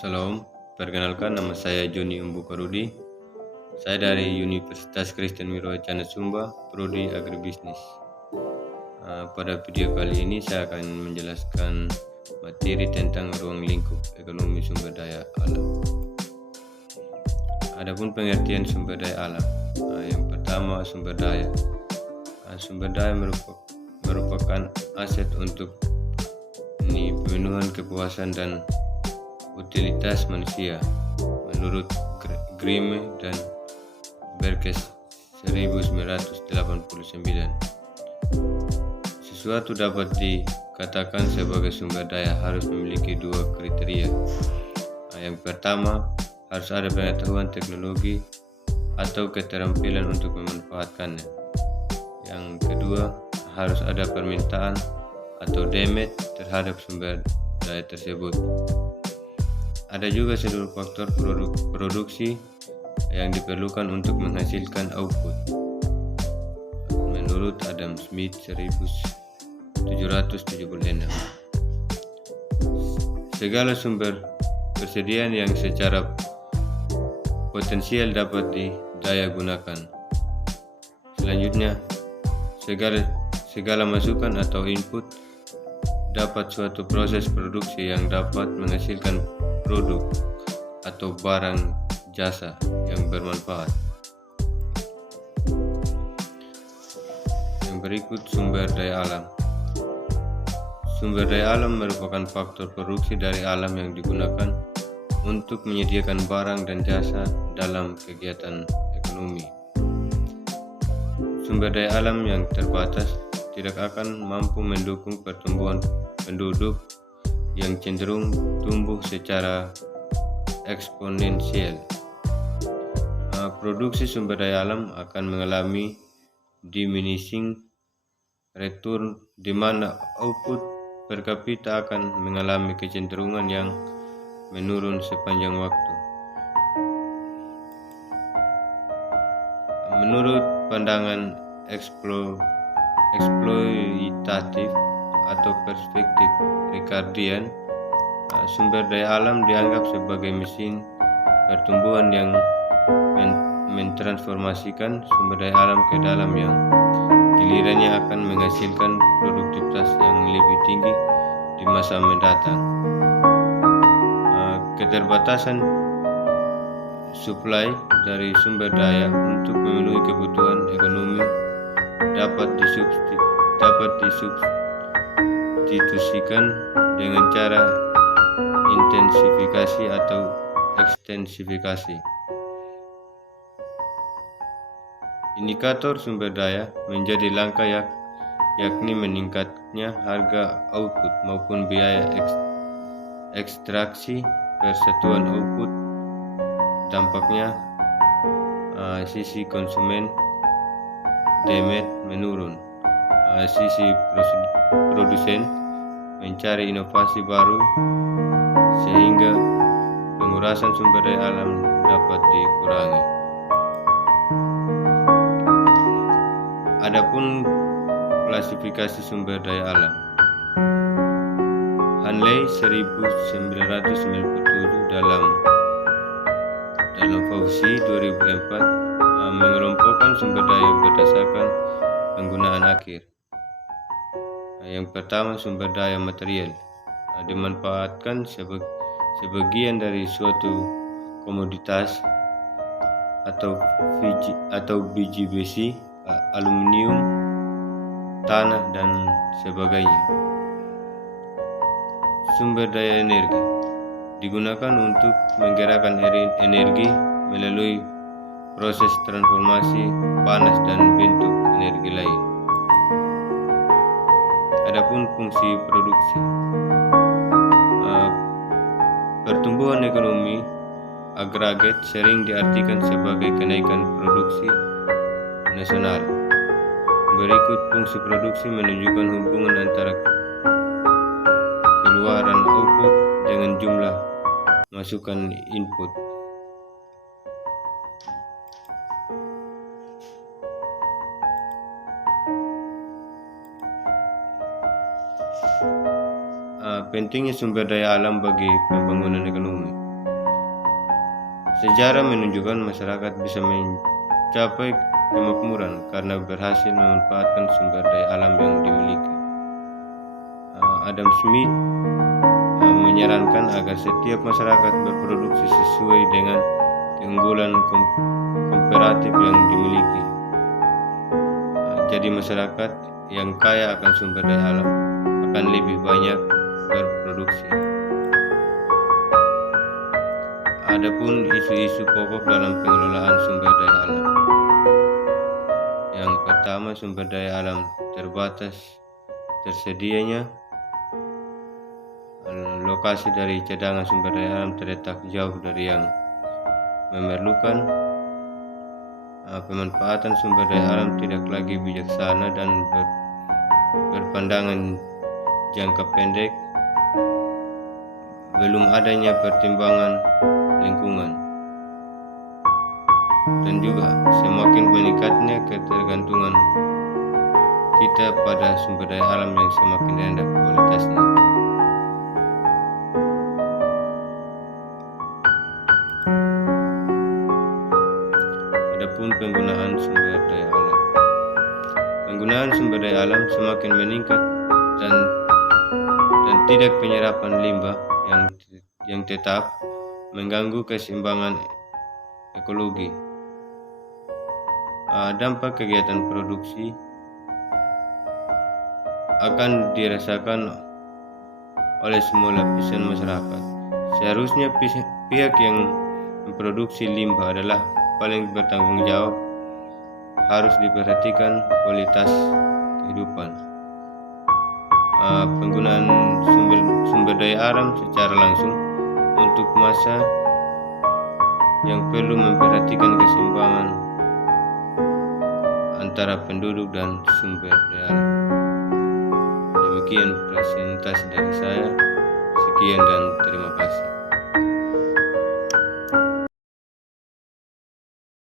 Salam, perkenalkan nama saya Joni Umbukarudi. Saya dari Universitas Kristen Wirowacana Sumba, Prodi Agribisnis. Pada video kali ini saya akan menjelaskan materi tentang ruang lingkup ekonomi sumber daya alam. Adapun pengertian sumber daya alam, yang pertama sumber daya. Sumber daya merupakan aset untuk pemenuhan kepuasan dan utilitas manusia menurut Grimme dan Berkes 1989. Sesuatu dapat dikatakan sebagai sumber daya harus memiliki dua kriteria. Yang pertama, harus ada pengetahuan teknologi atau keterampilan untuk memanfaatkannya. Yang kedua, harus ada permintaan atau demand terhadap sumber daya tersebut. Ada juga seluruh faktor produksi yang diperlukan untuk menghasilkan output. Menurut Adam Smith 1776, segala sumber persediaan yang secara potensial dapat didaya gunakan. Selanjutnya, segala masukan atau input dapat suatu proses produksi yang dapat menghasilkan produk atau barang jasa yang bermanfaat. Yang berikut sumber daya alam. Sumber daya alam merupakan faktor produksi dari alam yang digunakan untuk menyediakan barang dan jasa dalam kegiatan ekonomi. Sumber daya alam yang terbatas tidak akan mampu mendukung pertumbuhan penduduk yang cenderung tumbuh secara eksponensial. Produksi sumber daya alam akan mengalami diminishing return, di mana output per kapita akan mengalami kecenderungan yang menurun sepanjang waktu. Menurut pandangan eksploitatif atau perspektif Ricardian, sumber daya alam dianggap sebagai mesin pertumbuhan yang mentransformasikan sumber daya alam ke dalam yang gilirannya akan menghasilkan produktivitas yang lebih tinggi di masa mendatang. Keterbatasan supply dari sumber daya untuk memenuhi kebutuhan ekonomi dapat disubstitusikan dengan cara intensifikasi atau ekstensifikasi. Indikator sumber daya menjadi langkah yakni meningkatnya harga output maupun biaya ekstraksi per satuan output. Dampaknya sisi konsumen demand menurun, sisi produsen mencari inovasi baru sehingga pengurasan sumber daya alam dapat dikurangi. Adapun klasifikasi sumber daya alam, Hanley 1997 dalam Fauci 2004 mengelompokkan sumber daya berdasarkan penggunaan akhir. Yang pertama, sumber daya material, dimanfaatkan sebagian dari suatu komoditas atau biji besi, aluminium, tanah, dan sebagainya. Sumber daya energi digunakan untuk menggerakkan energi melalui proses transformasi panas dan bentuk energi lain. Adapun fungsi produksi, pertumbuhan ekonomi agregat sering diartikan sebagai kenaikan produksi nasional. Berikut fungsi produksi menunjukkan hubungan antara keluaran output dengan jumlah masukan input. Pentingnya sumber daya alam bagi pembangunan ekonomi. Sejarah menunjukkan masyarakat bisa mencapai kemakmuran karena berhasil memanfaatkan sumber daya alam yang dimiliki. Adam Smith menyarankan agar setiap masyarakat berproduksi sesuai dengan keunggulan komparatif yang dimiliki. Jadi masyarakat yang kaya akan sumber daya alam akan lebih banyak berproduksi. Adapun isu-isu pokok dalam pengelolaan sumber daya alam. Yang pertama, sumber daya alam terbatas tersedianya. Lokasi dari cadangan sumber daya alam terletak jauh dari yang memerlukan. Pemanfaatan sumber daya alam tidak lagi bijaksana dan berpandangan jangka pendek. Belum adanya pertimbangan lingkungan, dan juga semakin meningkatnya ketergantungan kita pada sumber daya alam yang semakin rendah kualitasnya. Adapun penggunaan sumber daya alam. Penggunaan sumber daya alam semakin meningkat dan tidak penyerapan limbah yang tetap mengganggu keseimbangan ekologi. Dampak kegiatan produksi akan dirasakan oleh semua lapisan masyarakat. Seharusnya pihak yang memproduksi limbah adalah paling bertanggung jawab. Harus diperhatikan kualitas kehidupan. Penggunaan sumber daya alam secara langsung untuk masa yang perlu memperhatikan keseimbangan antara penduduk dan sumber daya alam. Demikian presentasi dari saya. Sekian dan terima kasih.